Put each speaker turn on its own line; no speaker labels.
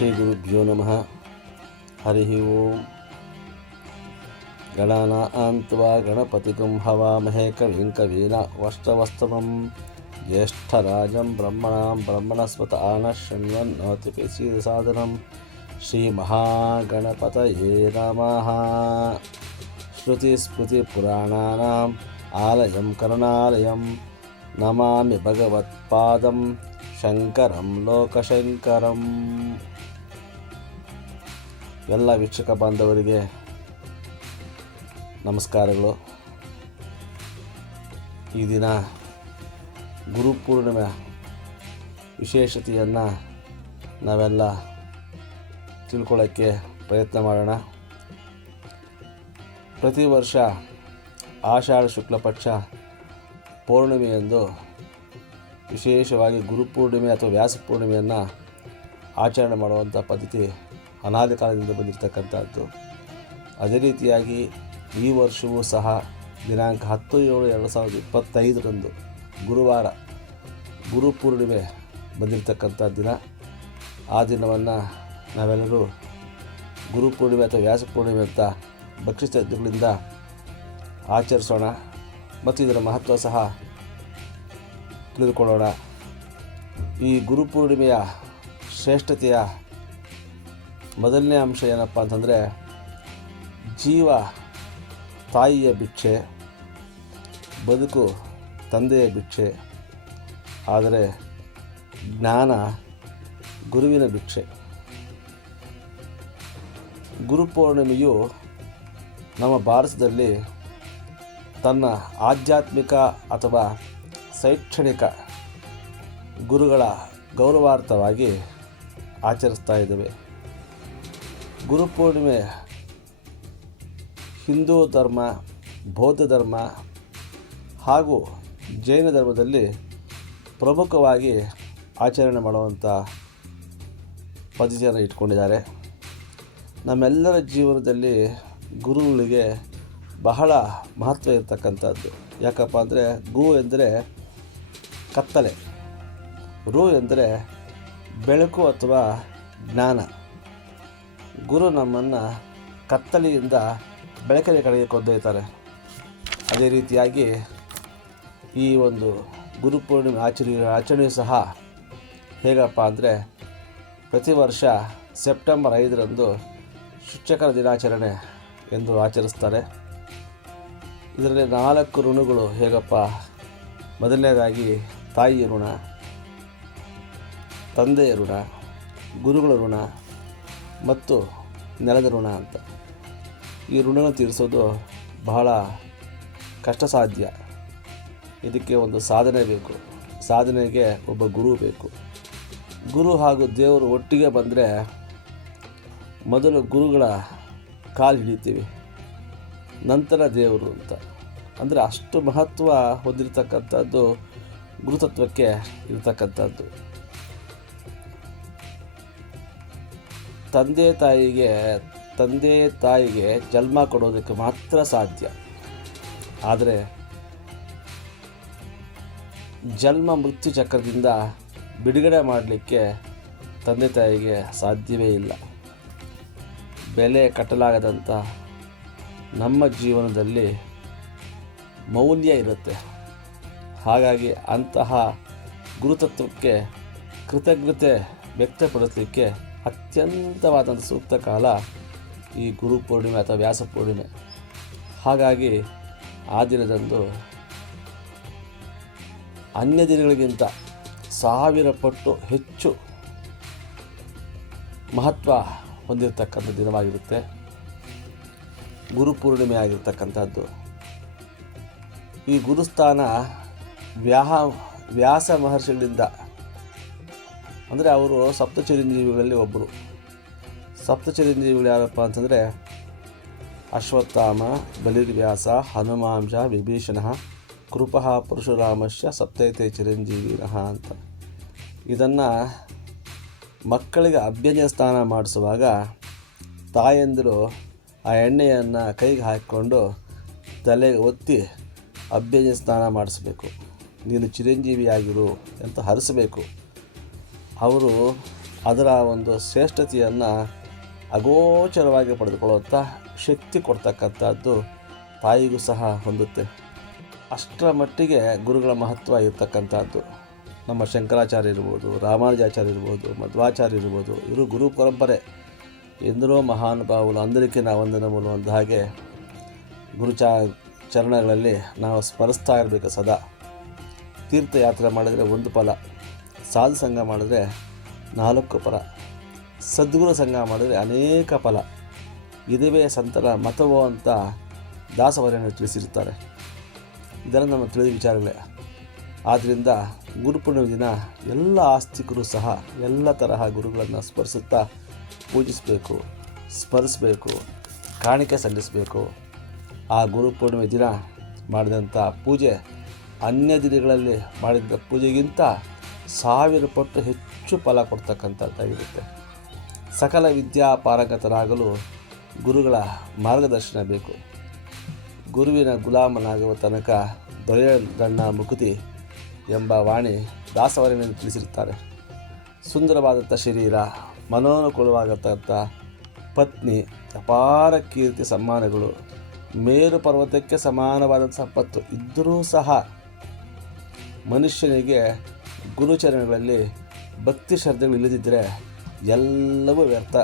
శ్రీ గురుభ్యో నమ హరి ఓం గణానాన్వా గణపతికం హవామహే కవిం కవీన వష్టవస్తవం జ్యేష్టరాజం బ్రహ్మణాం బ్రహ్మణస్వత ఆనశృణ్వన్నోతిపిశీలసాదనం శ్రీమహాగణపతయే నమ శృతిస్మృతిపురాణానాం ఆలయం కరుణాలయం నమామి భగవత్పాదం శంకరం లోకశంకరం ಎಲ್ಲ ವೀಕ್ಷಕ ಬಾಂಧವರಿಗೆ ನಮಸ್ಕಾರಗಳು. ಈ ದಿನ ಗುರುಪೂರ್ಣಿಮೆ ವಿಶೇಷತೆಯನ್ನು ನಾವೆಲ್ಲ ತಿಳ್ಕೊಳ್ಳೋಕ್ಕೆ ಪ್ರಯತ್ನ ಮಾಡೋಣ. ಪ್ರತಿ ವರ್ಷ ಆಷಾಢ ಶುಕ್ಲ ಪಕ್ಷ ಪೌರ್ಣಿಮೆಯಂದು ವಿಶೇಷವಾಗಿ ಗುರುಪೂರ್ಣಿಮೆ ಅಥವಾ ವ್ಯಾಸ ಪೂರ್ಣಿಮೆಯನ್ನು ಆಚರಣೆ ಮಾಡುವಂಥ ಪದ್ಧತಿ ಅನಾದಿ ಕಾಲದಿಂದ ಬಂದಿರತಕ್ಕಂಥದ್ದು. ಅದೇ ರೀತಿಯಾಗಿ ಈ ವರ್ಷವೂ ಸಹ ದಿನಾಂಕ ಹತ್ತು ಏಳು ಎರಡು ಸಾವಿರದ ಇಪ್ಪತ್ತೈದರಂದು ಗುರುವಾರ ಗುರುಪೂರ್ಣಿಮೆ ಬಂದಿರತಕ್ಕಂಥ ದಿನ. ಆ ದಿನವನ್ನು ನಾವೆಲ್ಲರೂ ಗುರುಪೂರ್ಣಿಮೆ ಅಥವಾ ವ್ಯಾಸ ಪೂರ್ಣಿಮೆ ಅಂತ ಭಕ್ಷ್ಯ ಆಚರಿಸೋಣ ಮತ್ತು ಇದರ ಮಹತ್ವ ಸಹ ತಿಳಿದುಕೊಳ್ಳೋಣ. ಈ ಗುರುಪೂರ್ಣಿಮೆಯ ಶ್ರೇಷ್ಠತೆಯ ಮೊದಲನೇ ಅಂಶ ಏನಪ್ಪ ಅಂತಂದರೆ ಜೀವ ತಾಯಿಯ ಭಿಕ್ಷೆ, ಬದುಕು ತಂದೆಯ ಭಿಕ್ಷೆ, ಆದರೆ ಜ್ಞಾನ ಗುರುವಿನ ಭಿಕ್ಷೆ. ಗುರುಪೌರ್ಣಿಮೆಯು ನಮ್ಮ ಭಾರತದಲ್ಲಿ ತನ್ನ ಆಧ್ಯಾತ್ಮಿಕ ಅಥವಾ ಶೈಕ್ಷಣಿಕ ಗುರುಗಳ ಗೌರವಾರ್ಥವಾಗಿ ಆಚರಿಸ್ತಾ ಇದ್ದೇವೆ. ಗುರುಪೂರ್ಣಿಮೆ ಹಿಂದೂ ಧರ್ಮ, ಬೌದ್ಧ ಧರ್ಮ ಹಾಗೂ ಜೈನ ಧರ್ಮದಲ್ಲಿ ಪ್ರಮುಖವಾಗಿ ಆಚರಣೆ ಮಾಡುವಂಥ ಪದ್ಧತಿಯನ್ನು ಇಟ್ಕೊಂಡಿದ್ದಾರೆ. ನಮ್ಮೆಲ್ಲರ ಜೀವನದಲ್ಲಿ ಗುರುಗಳಿಗೆ ಬಹಳ ಮಹತ್ವ ಇರತಕ್ಕಂಥದ್ದು. ಯಾಕಪ್ಪ ಅಂದರೆ ಗು ಎಂದರೆ ಕತ್ತಲೆ. ರು ಎಂದರೆ ಬೆಳಕು ಅಥವಾ ಜ್ಞಾನ. ಗುರು ನಮ್ಮನ್ನು ಕತ್ತಲೆಯಿಂದ ಬೆಳಕಿನ ಕಡೆಗೆ ಕೊಂಡೊಯ್ತಾರೆ ಅದೇ ರೀತಿಯಾಗಿ ಈ ಒಂದು ಗುರುಪೂರ್ಣಿಮೆ ಆಚರಣೆ, ಆಚರಣೆಯು ಸಹ ಹೇಗಪ್ಪ ಅಂದರೆ ಪ್ರತಿ ವರ್ಷ ಸೆಪ್ಟೆಂಬರ್ ಐದರಂದು ಶಿಕ್ಷಕರ ದಿನಾಚರಣೆ ಎಂದು ಆಚರಿಸ್ತಾರೆ. ಇದರಲ್ಲಿ ನಾಲ್ಕು ಋಣಗಳು ಹೇಗಪ್ಪ? ಮೊದಲನೇದಾಗಿ ತಾಯಿಯ ಋಣ, ತಂದೆಯ ಋಣ, ಗುರುಗಳ ಋಣ ಮತ್ತು ನೆಲದ ಋಣ ಅಂತ. ಈ ಋಣಗಳನ್ನು ತೀರಿಸೋದು ಬಹಳ ಕಷ್ಟ ಸಾಧ್ಯ ಇದಕ್ಕೆ ಒಂದು ಸಾಧನೆ ಬೇಕು. ಸಾಧನೆಗೆ ಒಬ್ಬ ಗುರು ಬೇಕು. ಗುರು ಹಾಗೂ ದೇವರು ಒಟ್ಟಿಗೆ ಬಂದರೆ ಮೊದಲು ಗುರುಗಳ ಕಾಲು ಹಿಡಿತೀವಿ. ನಂತರ ದೇವರು ಅಂತ. ಅಂದರೆ ಅಷ್ಟು ಮಹತ್ವ ಹೊಂದಿರತಕ್ಕಂಥದ್ದು ಗುರುತತ್ವಕ್ಕೆ ಇರತಕ್ಕಂಥದ್ದು. ತಂದೆ ತಾಯಿಗೆ ತಂದೆ ತಾಯಿಗೆ ಜನ್ಮ ಕೊಡೋದಕ್ಕೆ ಮಾತ್ರ ಸಾಧ್ಯ. ಆದರೆ ಜನ್ಮ ಮೃತ್ಯು ಚಕ್ರದಿಂದ ಬಿಡುಗಡೆ ಮಾಡಲಿಕ್ಕೆ ತಂದೆ ತಾಯಿಗೆ ಸಾಧ್ಯವೇ ಇಲ್ಲ. ಬೆಲೆ ಕಟ್ಟಲಾಗದಂಥ ನಮ್ಮ ಜೀವನದಲ್ಲಿ ಮೌಲ್ಯ ಇರುತ್ತೆ. ಹಾಗಾಗಿ ಅಂತಹ ಗುರುತತ್ವಕ್ಕೆ ಕೃತಜ್ಞತೆ ವ್ಯಕ್ತಪಡಿಸಲಿಕ್ಕೆ ಅತ್ಯಂತವಾದಂಥ ಸೂಕ್ತ ಕಾಲ ಈ ಗುರು ಪೂರ್ಣಿಮೆ ಅಥವಾ ವ್ಯಾಸ ಪೂರ್ಣಿಮೆ. ಹಾಗಾಗಿ ಆ ದಿನದಂದು ಅನ್ಯ ದಿನಗಳಿಗಿಂತ ಸಾವಿರ ಪಟ್ಟು ಹೆಚ್ಚು ಮಹತ್ವ ಹೊಂದಿರತಕ್ಕಂಥ ದಿನವಾಗಿರುತ್ತೆ. ಗುರುಪೂರ್ಣಿಮೆ ಆಗಿರ್ತಕ್ಕಂಥದ್ದು. ಈ ಗುರುಸ್ಥಾನ ವ್ಯಾಹ ವ್ಯಾಸ ಮಹರ್ಷಿಗಳಿಂದ ಅಂದರೆ ಅವರು ಸಪ್ತ ಚಿರಂಜೀವಿಗಳಲ್ಲಿ ಒಬ್ಬರು ಸಪ್ತ ಚಿರಂಜೀವಿಗಳು ಯಾರಪ್ಪ ಅಂತಂದರೆ ಅಶ್ವತ್ಥಾಮ, ಬಲಿರ್ವ್ಯಾಸ, ಹನುಮಾಂಶ, ವಿಭೀಷಣ, ಕೃಪಃ ಪರಶುರಾಮಶ್ಯ ಸಪ್ತೈತೆ ಚಿರಂಜೀವಿನಃ ಅಂತ. ಇದನ್ನು ಮಕ್ಕಳಿಗೆ ಅಭ್ಯಂಜನ ಸ್ನಾನ ಮಾಡಿಸುವಾಗ ತಾಯಂದಿರು ಆ ಎಣ್ಣೆಯನ್ನು ಕೈಗೆ ಹಾಕಿಕೊಂಡು ತಲೆಗೆ ಒತ್ತಿ ಅಭ್ಯಂಜನ ಸ್ನಾನ ಮಾಡಿಸ್ಬೇಕು. ನೀನು ಚಿರಂಜೀವಿಯಾಗಿರು ಅಂತ ಹರಿಸಬೇಕು. ಅವರು ಅದರ ಒಂದು ಶ್ರೇಷ್ಠತೆಯನ್ನು ಅಗೋಚರವಾಗಿ ಪಡೆದುಕೊಳ್ಳುವಂಥ ಶಕ್ತಿ ಕೊಡ್ತಕ್ಕಂಥದ್ದು ತಾಯಿಗೂ ಸಹ ಹೊಂದುತ್ತೆ. ಅಷ್ಟರ ಮಟ್ಟಿಗೆ ಗುರುಗಳ ಮಹತ್ವ ಇರತಕ್ಕಂಥದ್ದು. ನಮ್ಮ ಶಂಕರಾಚಾರ್ಯ ಇರ್ಬೋದು ರಾಮಾನುಜಾಚಾರ್ಯ ಇರ್ಬೋದು, ಮಧ್ವಾಚಾರ್ಯ ಇರ್ಬೋದು, ಇವರು ಗುರು ಪರಂಪರೆ. ಎಂದರೂ ಮಹಾನುಭಾವಲು ಅಂದರಿಕೆ ನಾವು ವಂದನಮೂಲು ಅಂದ ಹಾಗೆ ಗುರುಚಾ ಚರಣಗಳಲ್ಲಿ ನಾವು ಸ್ಮರಿಸ್ತಾ ಇರಬೇಕು ಸದಾ. ತೀರ್ಥಯಾತ್ರೆ ಮಾಡಿದರೆ ಒಂದು ಫಲ. ಸಾಧು ಸಂಘ ಮಾಡಿದರೆ ನಾಲ್ಕು ಫಲ ಸದ್ಗುರು ಸಂಘ ಮಾಡಿದರೆ ಅನೇಕ ಫಲ. ಇದುವೇ ಸಂತರ ಮತವೋ ಅಂತ ದಾಸವರನ್ನು ತಿಳಿಸಿರುತ್ತಾರೆ. ಇದೆಲ್ಲ ನಮ್ಮ ತಿಳಿದ ವಿಚಾರಗಳೇ. ಆದ್ದರಿಂದ ಗುರುಪೂರ್ಣಿಮೆ ದಿನ ಎಲ್ಲ ಆಸ್ತಿಕರು ಸಹ ಎಲ್ಲ ತರಹ ಗುರುಗಳನ್ನು ಸ್ಮರಿಸುತ್ತಾ ಪೂಜಿಸಬೇಕು ಸ್ಮರಿಸಬೇಕು ಕಾಣಿಕೆ ಸಲ್ಲಿಸಬೇಕು. ಆ ಗುರುಪೂರ್ಣಿಮೆ ದಿನ ಮಾಡಿದಂಥ ಪೂಜೆ ಅನ್ಯ ದಿನಗಳಲ್ಲಿ ಮಾಡಿದ ಪೂಜೆಗಿಂತ ಸಾವಿರ ಪಟ್ಟು ಹೆಚ್ಚು ಫಲ ಕೊಡ್ತಕ್ಕಂಥದ್ದಾಗಿರುತ್ತೆ ಸಕಲ ವಿದ್ಯಾ ಪಾರಂಗತರಾಗಲು ಗುರುಗಳ ಮಾರ್ಗದರ್ಶನ ಬೇಕು. ಗುರುವಿನ ಗುಲಾಮನಾಗುವ ತನಕ ದೊರೆಯದಣ್ಣ ಮುಕುತಿ ಎಂಬ ವಾಣಿ ದಾಸವರನ್ನು ತಿಳಿಸಿರುತ್ತಾರೆ. ಸುಂದರವಾದಂಥ ಶರೀರ, ಮನೋನುಕೂಲವಾಗತಕ್ಕಂಥ ಪತ್ನಿ, ಅಪಾರ ಕೀರ್ತಿ ಸಮ್ಮಾನಗಳು, ಮೇರು ಪರ್ವತಕ್ಕೆ ಸಮಾನವಾದ ಸಂಪತ್ತು ಇದ್ದರೂ ಸಹ ಮನುಷ್ಯನಿಗೆ ಗುರುಚರಣಗಳಲ್ಲಿ ಭಕ್ತಿ ಶ್ರದ್ಧೆಗಳು ಇಲ್ಲದಿದ್ದರೆ ಎಲ್ಲವೂ ವ್ಯರ್ಥ.